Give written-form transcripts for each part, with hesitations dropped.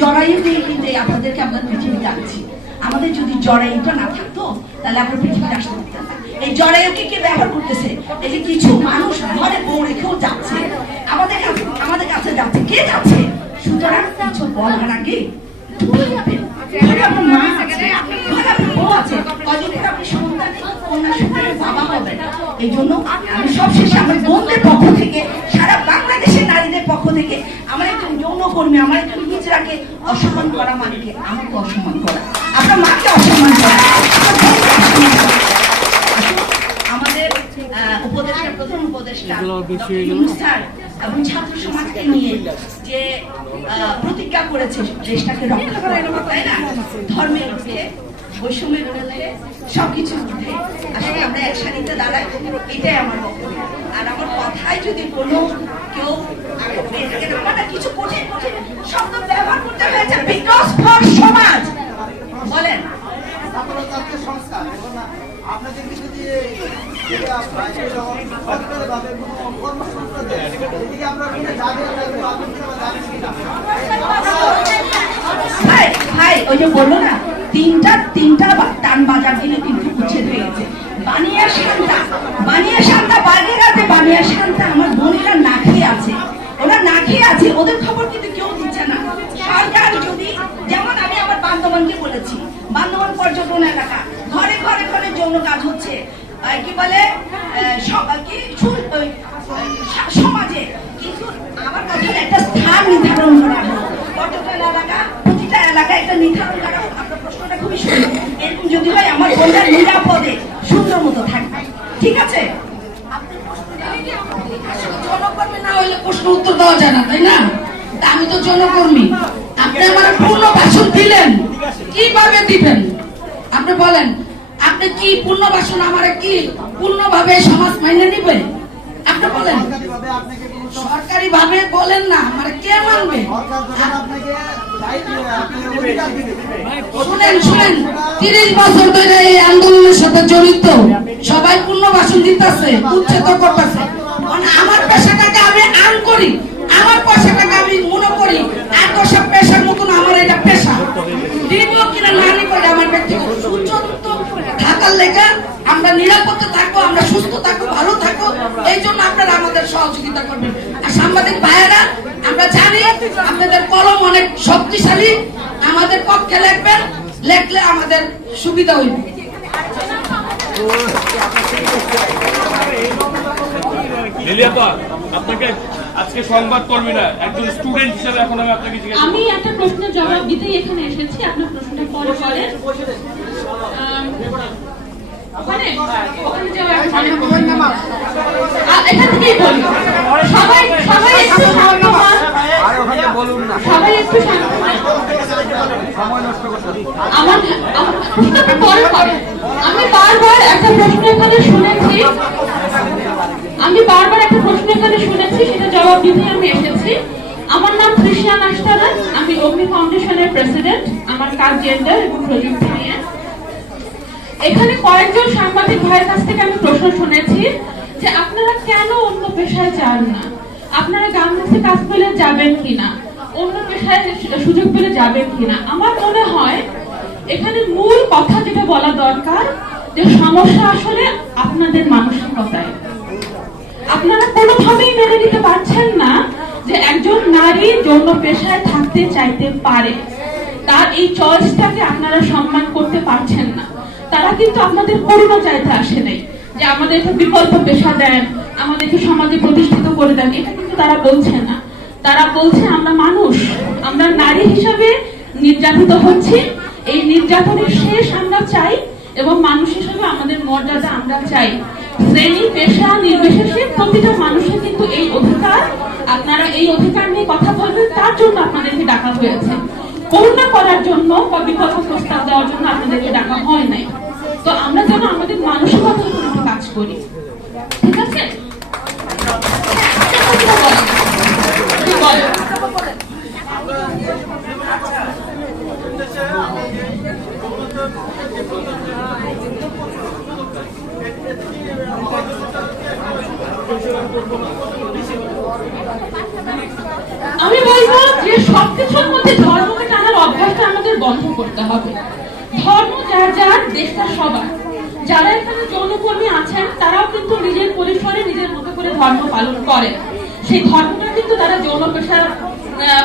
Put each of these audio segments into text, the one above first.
জরায়ুতে কিন্তু আপনাদেরকে আমরা পৃথিবীতে আনছি। আমাদের যদি জরায়ুটা না থাকতো তাহলে আমরা পৃথিবীতে আসতে পারতাম না। এই জরায়ুকে কে ব্যবহার করতেছে? এই যে কিছু মানুষ ঘরে বউ রেখেও যাচ্ছে, আমাদের কাছে যাচ্ছে। কে যাচ্ছে? সুতরাং কিছু বলার আগে আপনার মা আছে, আপনার বউ আছে, কদিন পর আপনি সন্তান কন্যা সন্তানের বাবা হবেন। এই জন্য আমি সবশেষে আমার বোনদের পক্ষ থেকে, সারা বাংলাদেশের নারীদের পক্ষ থেকে, আমার একজন যৌনকর্মী, আমার একজন হিজড়াকে অসম্মান করা মানে কি? আমাকে অসম্মান করা, আপনার মাকে অসম্মান করা, আমাদের উপদেষ্টা, প্রধান উপদেষ্টা স্যার এবং ছাত্র সমাজকে নিয়ে যে প্রতিজ্ঞা করেছে দেশটাকে রক্ষা করার, তাই না? ধর্মের ঊর্ধ্বে, বৈষম্যের ঊর্ধ্বে, সবকিছুর ঊর্ধ্বে আসলে আমরা এক সারিতে দাঁড়াই। এটাই আমার বক্তব্য। আর আমার কথায় যদি কোনো কেউ কিছু কঠিন কঠিন শব্দ ব্যবহার করতে হয়েছে, বিকজ ফর সমাজ বলেন ভাই, ওই যে বললো না তিনটা টান বাজার দিলে কিন্তু উচ্ছেদ হয়ে গেছে। বানিয়া শান্তা বাগেরাতে বানিয়া শান্তা আমার বোনেরা না খেয়ে আছে, ওরা না খেয়ে আছে, ওদের খবর কিন্তু কেউ দিচ্ছে না। সরকার যদি, যেমন আমি আমার বান্ধবানকে বলেছি, বান্ধবান পর্যটন এলাকা, ঘরে ঘরে ঘরে যৌন কাজ হচ্ছে, কি বলে সমাজে, কিন্তু আমার কথার একটা স্থান নির্ধারণ করা হলো। পর্যটন এলাকা, প্রতিটা এলাকায় একটা নির্ধারণ করা হলো। আপনার প্রশ্নটা খুবই সুন্দর। এরকম যদি হয় আমার বোনরা নিরাপদে সুন্দর মতো থাকবে, ঠিক আছে? জনকর্মী না হইলে প্রশ্ন উত্তর দেওয়া যায় না, তাই না? আমি তো জনকর্মী। আপনি আমার পূর্ণ ভাষণ দিলেন, কিভাবে দিবেন আপনি বলেন? আপনি কি পূর্ণ ভাষণ আমার কি পূর্ণভাবে সমাজ মাইনে নিবে? আপনি বলেন। সরকারি ভাবে বলেন না, আমার কে মানবে? শুনেন 30 বছর ধরে এই আন্দোলনের সাথে জড়িত সবাই পূর্ণ ভাষণ দিতেছে, উচ্ছেদ করতেছে। আমার পেশাটাকে আমি আর্ন করি, আমার পয়সাটাকে আমি মনে করি আর সব পেশার মতন আমার এটা পেশা। দিব কিনা না নিব আমার ব্যক্তিগত। সুচরিত থাকার লেগে আমরা নিরাপদে থাকবো, আমরা সুস্থ থাকবো, ভালো থাকবো। এই জন্য আপনারা আমাদের সহযোগিতা করবেন। আর সাংবাদিক ভাইয়েরা, আমরা জানি আপনাদের কলম অনেক শক্তিশালী, আমাদের পক্ষে লিখবেন, লিখলে আমাদের সুবিধা হইবে। আপনাকে আজকে সংবাদ কর্মী না, একজন স্টুডেন্ট হিসেবে এখন আমি আপনাকে আমি একটা প্রশ্নের জবাব দিতে এখানে এসেছি। আপনার প্রশ্নটা পরে করেন। এখান থেকেই বলি, সবাই একটু শান্ত হন, সবাই একটু শান্ত হন। আমার প্রশ্নটা পরে করেন। আমি বারবার একটা প্রশ্ন এখানে শুনেছি, সেটা জবাব দিতে আমি এসেছি। আমার নাম তৃষ্ণা নাস্তারা, আমি অগ্নি ফাউন্ডেশনের প্রেসিডেন্ট। আমার কাজ জেন্ডার এবং প্রযুক্তি নিয়ে। এখানে কয়েকজন সাংবাদিক ভাইয়ের কাছ থেকে আমি প্রশ্ন শুনেছি যে আপনারা কেন অন্য পেশায় যান না, আপনারা গার্মেন্টসে কাজ পেলে যাবেন কিনা, অন্য পেশায় সুযোগ পেলে যাবেন কিনা। আমার মনে হয় এখানে মূল কথা যেটা বলা দরকার, যে সমস্যা আসলে আপনাদের মানসিকতায়। আপনারা কোনোভাবেই মেনে নিতে পারছেন না যে একজন নারী যৌন পেশায় থাকতে চাইতে পারে, তার এই চয়েসটাকে আপনারা সম্মান করতে পারছেন না। তারা কিন্তু আপনাদের করুণা চাইতে আসে নাই যে আমাদেরকে বিকল্প পেশা দেন, আমাদেরকে সমাজে প্রতিষ্ঠিত করে দেন, এটা কিন্তু তারা বলছে না। তারা বলছে আমরা মানুষ, আমরা নারী হিসাবে নির্যাতিত হচ্ছি, এই নির্যাতনের শেষ আমরা চাই এবং মানুষ হিসাবে আমাদের মর্যাদা আমরা চাই। শ্রেণী পেশা নির্বিশেষে প্রতিটা মানুষের কিন্তু এই অধিকার, আপনারা এই অধিকার নিয়ে কথা বলবেন, তার জন্য আপনাদেরকে ডাকা হয়েছে। করুণা করার জন্য বা বিকল্প প্রস্তাব দেওয়ার জন্য আপনাদেরকে ডাকা হয় নাই। তো আমরা যেন আমাদের মানসিকতার উপর একটু কাজ করি, ঠিক আছে? আমি বলবো যে সবকিছুর মধ্যে ধর্মকে হবে। ধর্ম যার যার, দেশটা সবার। যারা এখানে যৌনকর্মী আছেন তারাও কিন্তু নিজের পরিসরে নিজের মতো করে ধর্ম পালন করেন। সেই ধর্মটা কিন্তু তারা যৌন পেশার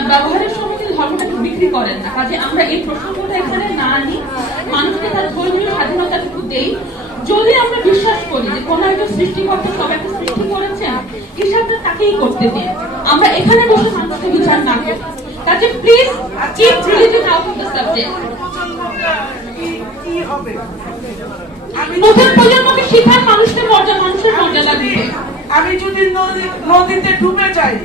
ব্যবহারের সময় কিন্তু ধর্মটাকে বিক্রি করেন না। কাজে আমরা এই প্রসঙ্গটা এখানে না আনি, মানুষকে তার ধর্মীয় স্বাধীনতাটুকু দেই। যদি আমরা বিশ্বাস করি যে কোন একজন সৃষ্টিকর্তা সবাইকে সৃষ্টি করেছেন, হিসাবটা তাকেই করতে দিন। আমরা এখানে বসে মানুষকে বিচার না করি। কাজে please keep religion out of the subject. নতুন প্রজন্মকে শিখান মানুষের মর্যাদা দিতে। আমি যদি নদীতে ডুবে যাই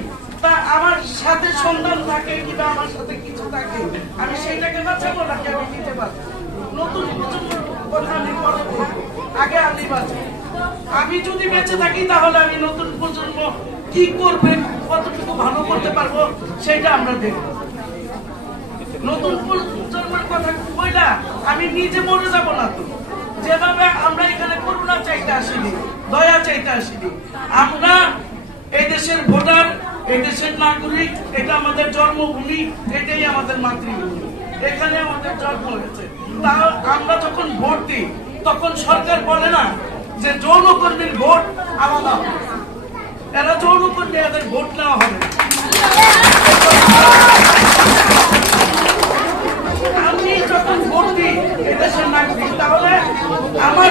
বা আমার সাথে সন্তান থাকে কিংবা আমার সাথে কিছু থাকে, আমি সেইটাকে বাঁচাবো নাকি আমি নিতে পারবো? নতুন প্রজন্মের কথা আমি পরে বলবো, আগে আমি বাঁচি। আমি যদি বেঁচে থাকি তাহলে আমি নতুন প্রজন্ম কি করবে, কতটুকু ভালো করতে পারবো সেটা আমরা দেখবো। নতুন প্রজন্মের কথা কইলা আমি নিজে মরে যাবো না তো। যেভাবে আমরা এখানে করুণা চাইতে আসিনি, দয়া চাইতে আসিনি, আমরা এই দেশের ভোটার, এই দেশের নাগরিক, এটা আমাদের জন্মভূমি, এটাই আমাদের মাতৃভূমি, এখানে আমাদের জন্ম হয়েছে। তা আমরা যখন ভোট দিই তখন সরকার বলে না যে যৌনকর্মীর ভোট আলাদা হবে, এরা যৌনকর্মী, এদের ভোট নেওয়া হবে। আমি যখন ভোট দিই এদেশের নাগরিক, তাহলে আমার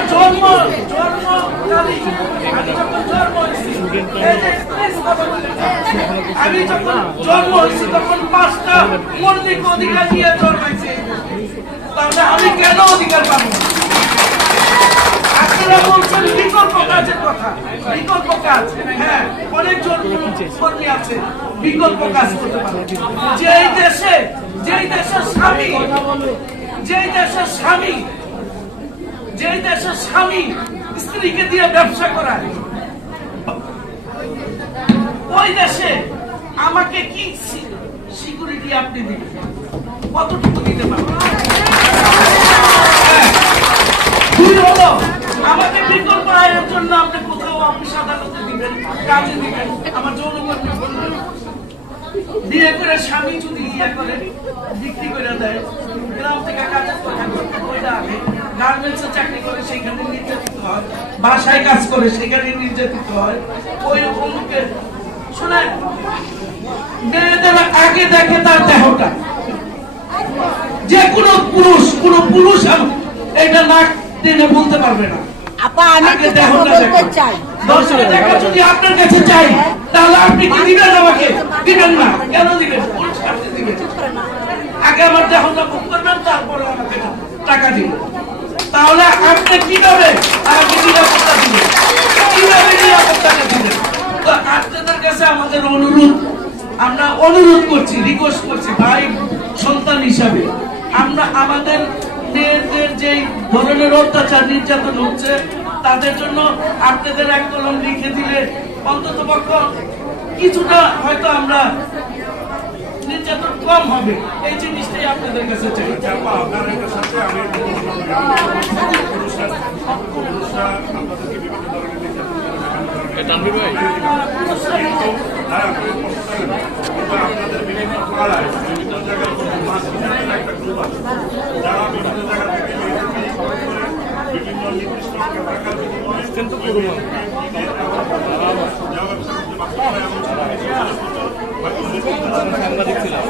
আমি যখন জন্ম হয়েছি তখন 5টা মৌলিক অধিকার নিয়ে জন্মাইছি, তাহলে আমি কেন অধিকার পাবো? আপনারা বলছেন বিকল্প কাজের কথা, বিকল্প কাজ। হ্যাঁ, অনেক কর্মী আছে বিকল্প কাজ করতে পারে। যেই দেশের স্বামী স্ত্রীকে দিয়ে ব্যবসা করায়, ওই দেশে আমাকে কি সিকিউরিটি আপনি দিবেন? কতটুকু দিতে পারবেন? দুই হলো, আমাকে বিকল্প আয়ের জন্য আপনি কোথাও অফিস আদালতে দিবেন, কাজে দিবেন, আমার যৌনকর্মী বলবেন। বিয়ে করে স্বামী যদি ইয়ে করে বিক্রি করে দেয়, গ্রাম থেকে কাজের কথা করতে ওইটা আগে, গার্মেন্টসে চাকরি করে সেখানে নির্যাতিত হয়, বাসায় কাজ করে সেখানে নির্যাতিত হয়। ওই অমুকে শুনেন, মেয়েদের আগে দেখে তার দেহটা। যে কোনো পুরুষ এটা নাক টেনে বলতে পারবে না। আগে দেহটা চাই। দর্শকের দেখা যদি আপনার কাছে চাই, তাহলে আপনি কি দিবেন? আমাকে দিবেন না। কেন দিবেন? আগে আমার দেহটা বুক করবেন, তারপরে আমাকে টাকা দিবেন। তাহলে আপনি কিভাবে আমাকে নিরাপত্তা দিবেন? কিভাবে নিরাপত্তাটা দিবেন? তো আপনাদের কাছে আমাদের আমরা অনুরোধ করছি, রিকোয়েস্ট করছি, ভাই সন্তান হিসাবে আমরা আমাদের মেয়েদের যে ধরনের অত্যাচার নির্যাতন হচ্ছে তাদের জন্য আপনাদের এক কলম লিখে দিলে অন্তত পক্ষ কিছুটা হয়তো আমরা নির্যাতন কম হবে, এই জিনিসটাই আপনাদের কাছে চাই। আপনাদের বিভিন্ন পাড়ায় বিভিন্ন জায়গায় একটা গ্রুপ আছে যারা বিভিন্ন জায়গা থেকে বিভিন্ন নির্দিষ্ট টাকার বিনিময়ে সাংবাদিক ছিলাম